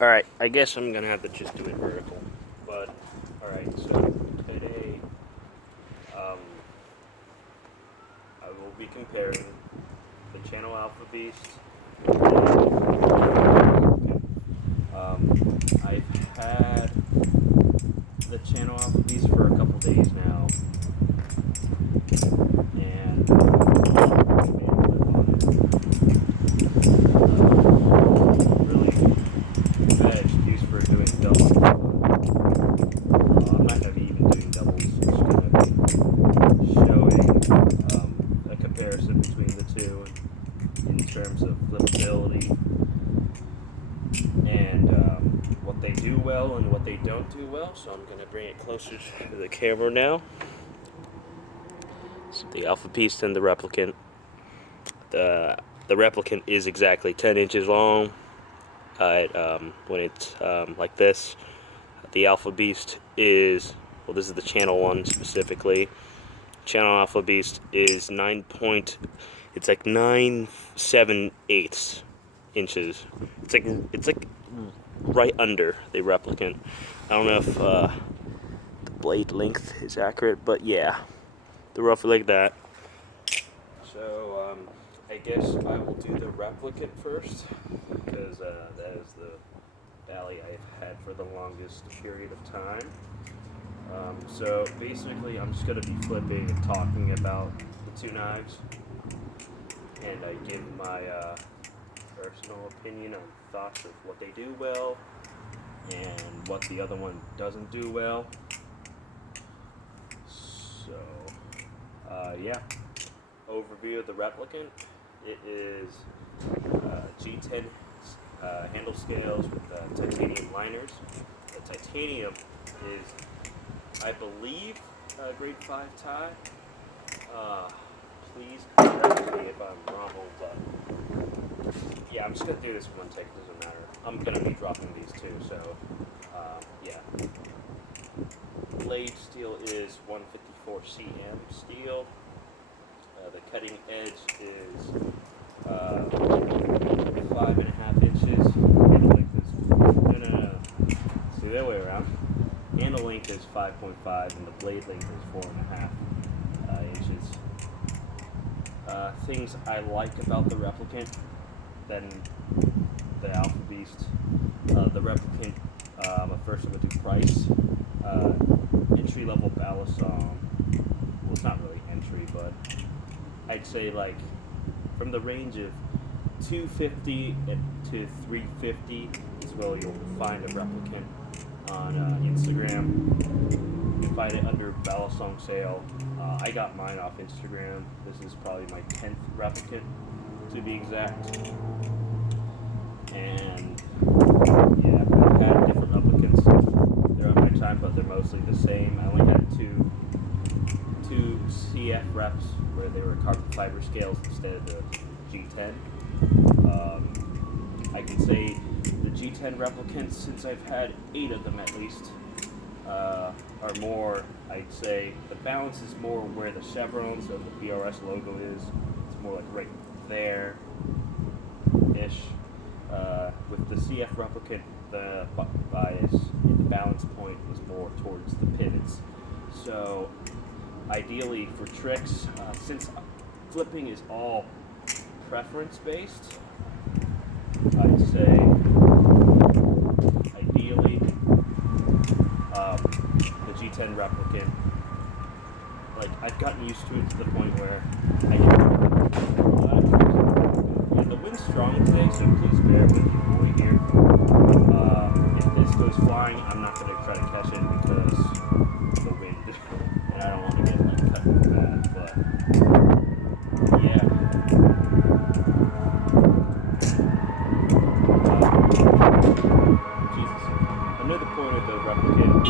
Alright, I guess I'm gonna have to just do it vertical. But, alright, so today, I will be comparing the Channel Alpha Beast. I've had the Channel Alpha Beast for a couple days now, and really bad excuse for doing doubles. I'm not going to be even doing doubles. I'm just going to be showing a comparison between the two in terms of flippability and what they do well and what they don't do well. So I'm going to bring it closer to the camera now. So the Alpha Beast and the Replicant. The Replicant is exactly 10 inches long. When it's like this. The Alpha Beast is, well, this is the channel one specifically. Channel Alpha Beast is 9.78 inches. It's like right under the Replicant. I don't know if the blade length is accurate, but yeah, they're roughly like that. So I guess I will do the Replicant first, because that is the Valley I've had for the longest period of time. So basically I'm just going to be flipping and talking about the two knives, and I give my personal opinion on thoughts of what they do well and what the other one doesn't do well. So yeah, overview of the Replicant. It is G10 handle scales with titanium liners. The titanium is, I believe, grade 5 tie. Please correct me if I'm wrong, but yeah, I'm just gonna do this in one take. It doesn't matter. I'm gonna be dropping these too, so yeah. Blade steel is 154 cm steel. The cutting edge is 5.5 inches. Handle length is no. See, the other way around. Handle length is 5.5, and the blade length is 4.5 inches. Things I like about the Replicant than the Alpha Beast. The Replicant, first I'm going to do price. Entry level balisong. Well, it's not really entry, but I'd say like from the range of $250 to $350 is where you'll find a Replicant on Instagram. You can find it under balisong sale. I got mine off Instagram. This is probably my 10th Replicant, to be exact. And yeah, I've had different Replicants throughout my time, but they're mostly the same. I only had two CF reps where they were carbon fiber scales instead of the G10. I can say the G10 Replicants, since I've had 8 of them at least, are more, I'd say, the balance is more where the chevrons of the BRS logo is. It's more like right there-ish. With the CF Replicant, the bias, the balance point is more towards the pivots. So ideally for tricks, since flipping is all preference-based, I'd say ideally the G10 Replicant. Like, I've gotten used to it to the point where I can do a lot of tricks. Yeah, the wind's strong today, so please bear with your boy here. If this goes flying, I'm not going to try to catch it because of the wind, and I don't want to get like cut with that, but yeah. Jesus. Another point with the Replicant,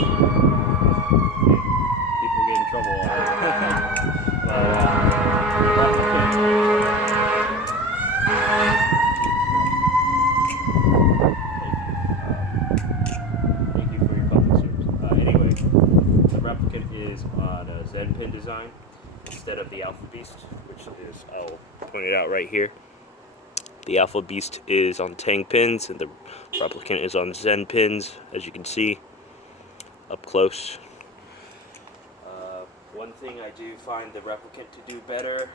people get in trouble all the thank you for your public service. Anyway, the Replicant is on a Zen pin design instead of the Alpha Beast, which is, I'll point it out right here. The Alpha Beast is on Tang pins, and the Replicant is on Zen pins, as you can see up close. One thing I do find the Replicant to do better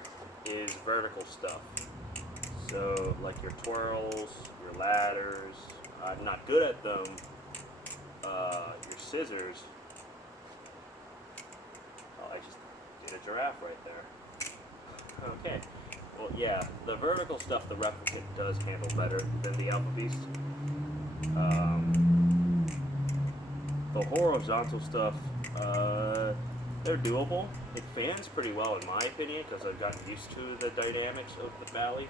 is vertical stuff. So, like your twirls, your ladders. I'm not good at them. Your scissors. Oh, I just did a giraffe right there. Okay. Well, yeah, the vertical stuff the Replicant does handle better than the Alpha Beast. The horizontal stuff, they're doable. It fans pretty well in my opinion because I've gotten used to the dynamics of the Valley.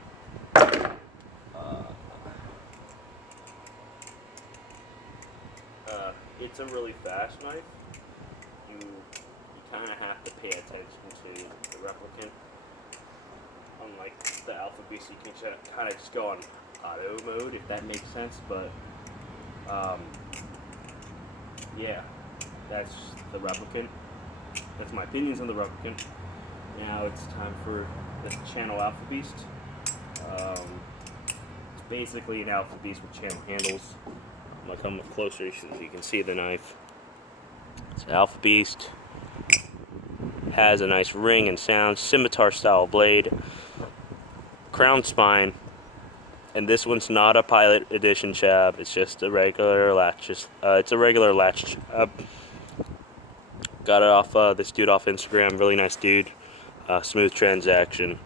It's a really fast knife. You kind of have to pay attention to the Replicant. Unlike the Alpha Beast, you can kind of just go on auto mode, if that makes sense. But yeah, that's the Replicant. That's my opinions on the Replicant. Now it's time for the channel Alpha Beast. It's basically an Alpha Beast with channel handles. I'm gonna come up closer so you can see the knife. It's an Alpha Beast. Has a nice ring and sound, scimitar style blade, crown spine, and this one's not a pilot edition chab. It's just a regular latch. It's a regular latch chab. Got it off this dude off Instagram. Really nice dude. Smooth transaction.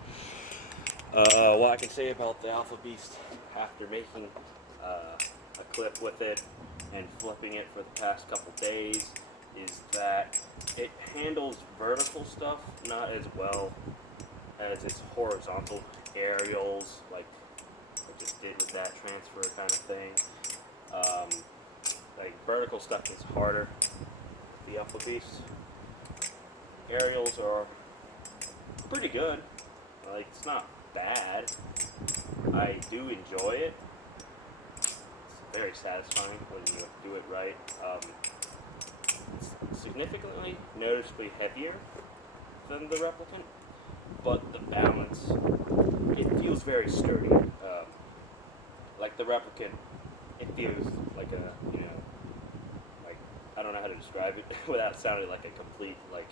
What I can say about the Alpha Beast after making a clip with it and flipping it for the past couple days is that it handles vertical stuff not as well as its horizontal aerials, like I just did with that transfer kind of thing. Like vertical stuff is harder. The Alpha Beast aerials are pretty good. Like it's not bad. I do enjoy it. It's very satisfying when you do it right. It's significantly, noticeably heavier than the Replicant, but the balance, it feels very sturdy. Like the Replicant, it feels like a, like, I don't know how to describe it without sounding like a complete, like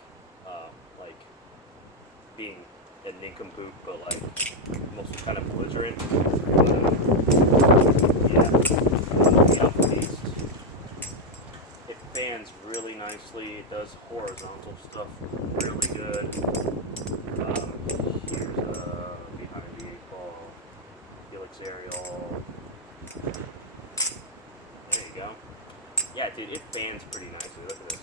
being a nincompoop, but like mostly kind of belligerent. Yeah, the Alpha Beast. It fans really nicely. It does horizontal stuff really good. Here's behind the 8-ball Helix aerial. There you go. Yeah, dude, it fans pretty nicely. Look at this.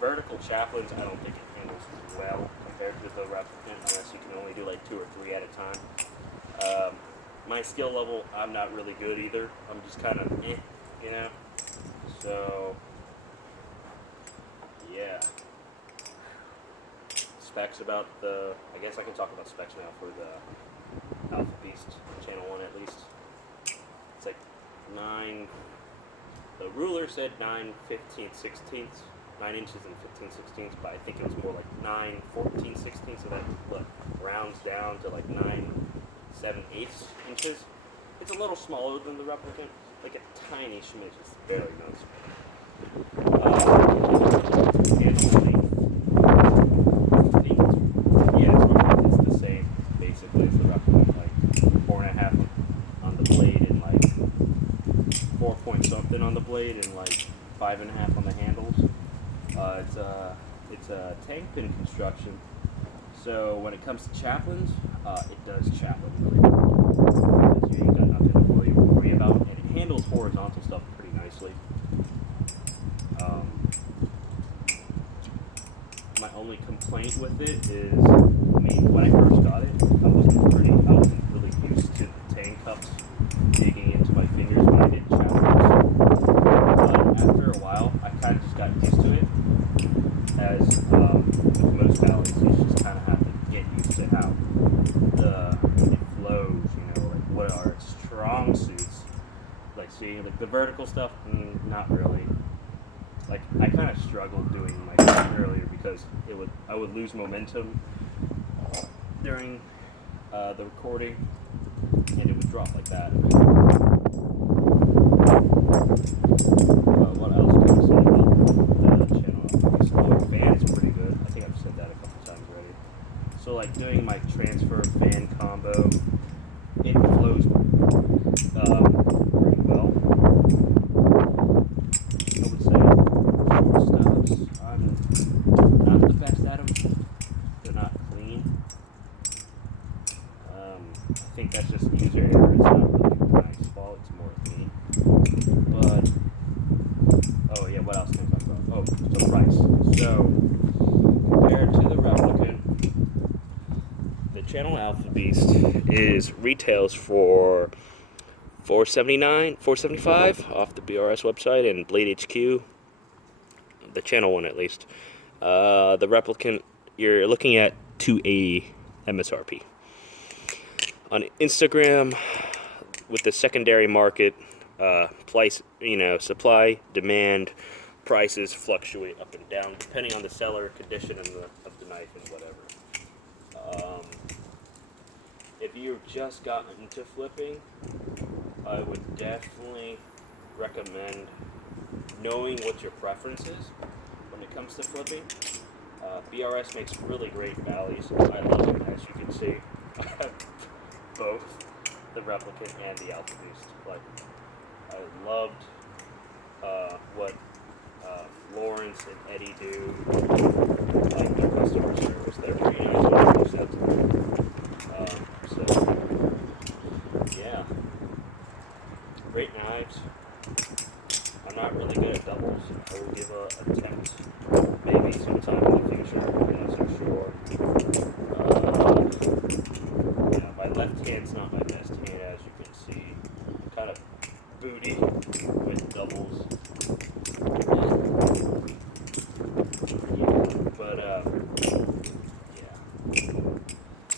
Vertical chaplains, I don't think it handles well compared to the Replicant, unless you can only do like 2 or 3 at a time. My skill level, I'm not really good either. I'm just kind of eh, So, yeah. Specs about the, I guess I can talk about specs now for the Alpha Beast channel 1 at least. It's like 9, the ruler said 9/15/16, 9 inches and 15/16, but I think it was more like 9/14/16, so that rounds down to like 9/7/8 inches. It's a little smaller than the Replicant, like a tiny smidge. It's barely noticeable. Handle length, I think it's the same basically as the Replicant, like 4.5 on the blade and like 4 point something on the blade and like 5.5 on the handles. It's a tank pin construction, so when it comes to chaplains, it does chaplain really well. Because you ain't got nothing to worry about, and it handles horizontal stuff pretty nicely. My only complaint with it is, I mean, when I first got it, I wasn't really used to the tank cups digging into my fingers when I did chaplains. But after a while, I kind of just got used to it. As with most valleys, you just kind of have to get used to how it flows, like what are its strong suits. Like, see, like the vertical stuff, not really. Like, I kind of struggled doing like earlier because I would lose momentum during the recording, and it would drop like that. What else can I say about the channel? So the fan's pretty good. I think I've said that a couple times already. So like doing my transfer fan combo, it flows pretty well. I would say short stops, I'm not the best at them. They're not clean. I think that's just user error. It's not really my fault. It's more clean. But oh yeah, what else can I talk about? Oh, so price. So compared to the Replicant, the Channel Alpha Beast retails for $479, $475 off the BRS website and Blade HQ, the channel one at least. The Replicant, you're looking at $280 MSRP. On Instagram, with the secondary market, supply, demand, prices fluctuate up and down depending on the seller, condition of the knife, and whatever. If you've just gotten into flipping, I would definitely recommend knowing what your preference is when it comes to flipping. BRS makes really great valleys. I love them, as you can see. I have both the Replicant and the Alpha Beast. Like, I loved what Lawrence and Eddie do. Like their customer service, they're very nice and acceptable. So yeah, great knives. I'm not really good at doubles. I will give a attempt, maybe sometime in the future. I'm not so sure. My left hand's not my best hand, as you can see. Kind of booty with doubles.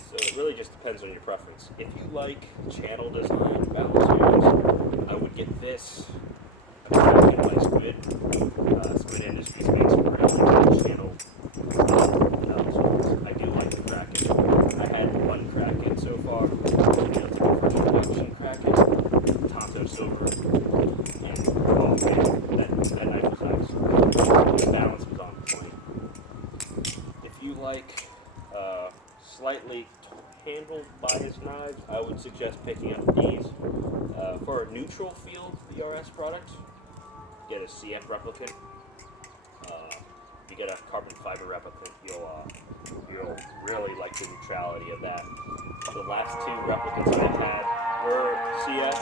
So it really just depends on your preference. If you like channel design balance units, I would get this. I'm by Squid. Squid Industries makes really good channel balance units. I do like the Kraken. I had one Kraken so far. It's my first production Kraken. Tonto Silver. And oh man, that knife was nice. The balance was on point. If you like slightly handled biased knives, I would suggest picking up these. For a neutral field BRS product, get a CF Replicant. You get a carbon fiber Replicant, you'll really like the neutrality of that. The last two Replicants I've had were CF.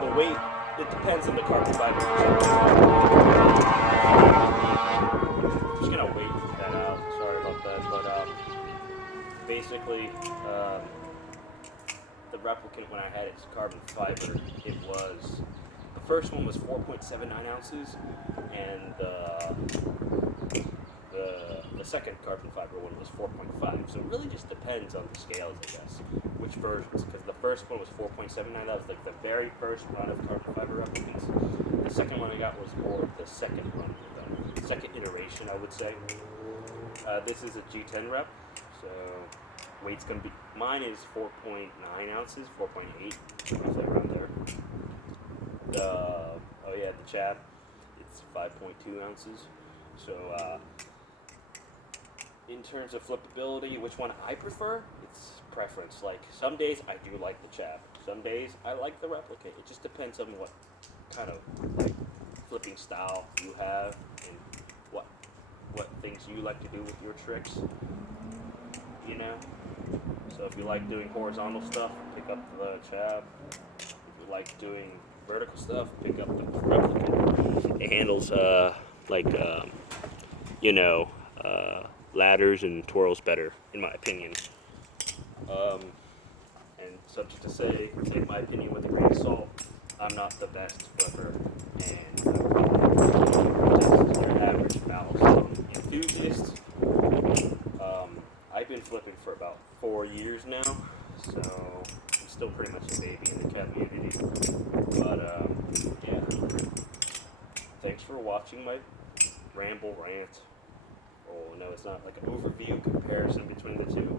The weight, it depends on the carbon fiber. I'm just gonna wait that out. Sorry about that, but basically, the Replicant, when I had its carbon fiber, it was, the first one was 4.79 ounces, and the second carbon fiber one was 4.5. So it really just depends on the scales, I guess, which versions. Because the first one was 4.79. That was like the very first run of carbon fiber Replicants. The second one I got was more the second run, the second iteration, I would say. This is a G10 rep, so weight's gonna be, mine is 4.9 ounces, 4.8, roughly around there. The Chab, it's 5.2 ounces. So in terms of flippability, which one I prefer, it's preference. Like some days I do like the Chab, some days I like the Replicant. It just depends on what kind of like flipping style you have and what things you like to do with your tricks, you know. So if you like doing horizontal stuff, pick up the Chab. If you like doing vertical stuff, pick up the Replicant. It handles ladders and twirls better, in my opinion. And subject to say, take my opinion with a grain of salt. I'm not the best flipper, and just your average mouse enthusiast. I've been flipping for about 4 years now, so I'm still pretty much a baby in the community. But yeah, thanks for watching my ramble, rant. Oh no, it's not like an overview comparison between the two.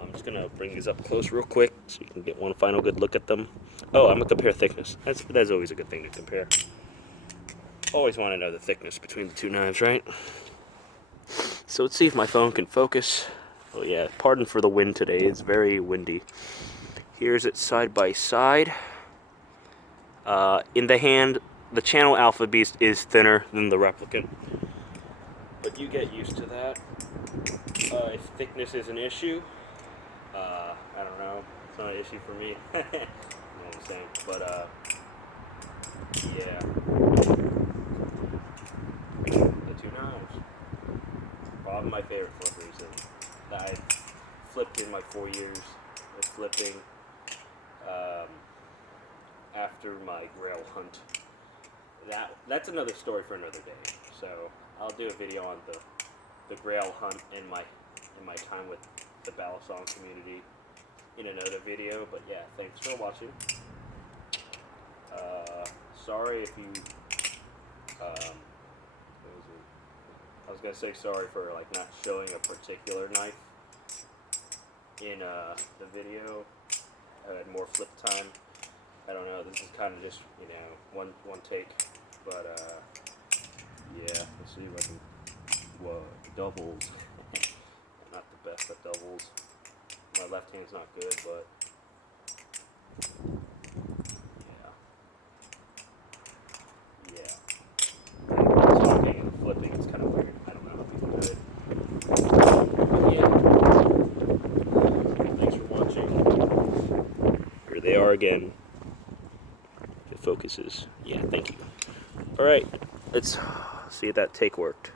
I'm just gonna bring these up close real quick so you can get one final good look at them. Oh, I'm gonna compare thickness. That's always a good thing to compare. Always want to know the thickness between the two knives, right? So let's see if my phone can focus. Oh yeah, pardon for the wind today. It's very windy. Here's it side by side. In the hand, the Channel Alpha Beast is thinner than the Replicant, but you get used to that. If thickness is an issue, I don't know. It's not an issue for me. You know what I'm saying? But yeah, the two knives. Probably my favorite flippers, and I flipped in my 4 years of flipping. After my grail hunt. That's another story for another day. So I'll do a video on the grail hunt and my time with the Balisong community in another video. But yeah, thanks for watching. Sorry if you I was gonna say sorry for like not showing a particular knife in the video. I had more flip time. I don't know, this is kind of just, you know, one take, but, yeah, let's see if I can, whoa, doubles, not the best at doubles, my left hand's not good, but, yeah, talking and flipping is kind of weird, I don't know how people do it, yeah, thanks for watching, here they are again. Focuses. Yeah, thank you. Alright, let's see if that take worked.